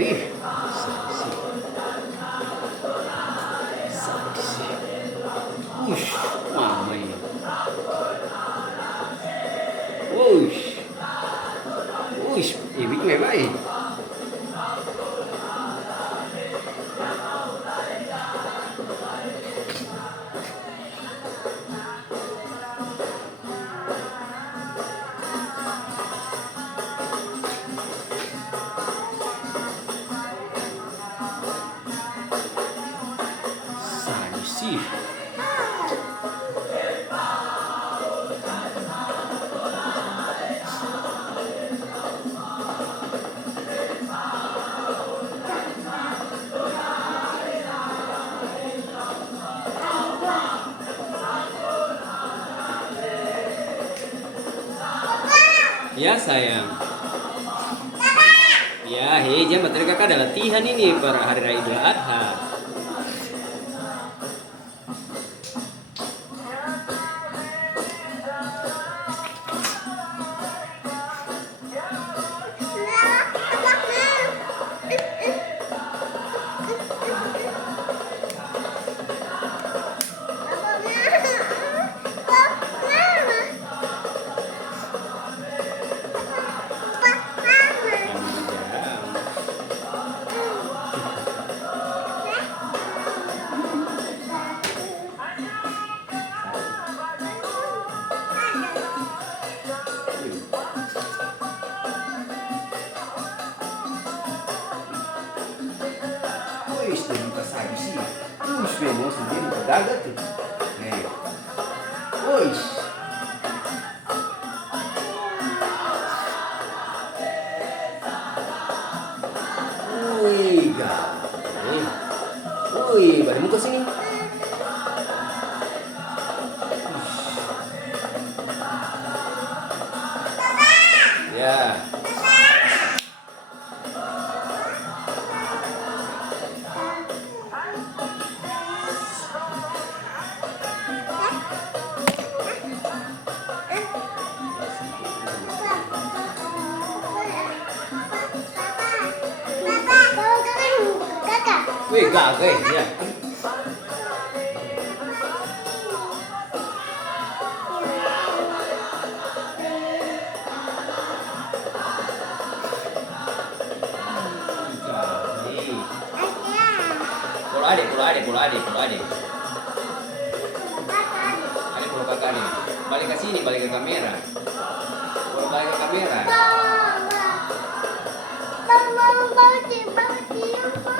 Ih, seksi. Seksi. Ush, mama ini. Ush. Ush, ibig may ba eh. Seksi. Ya sayang. Ya, hei, jangan materi kakak ada latihan ini per hari raya Idul Adha. Wih, sudah buka sayur sih. Sudah mau sendiri berdagang tuh. Nih. Wih. Wih, garing. Wih, balik muka sini. Ya. Wih, gagal ya. Pulau adik. Adik pulau kakak nih. Balik ke sini, balik ke kamera. Balik ke kamera.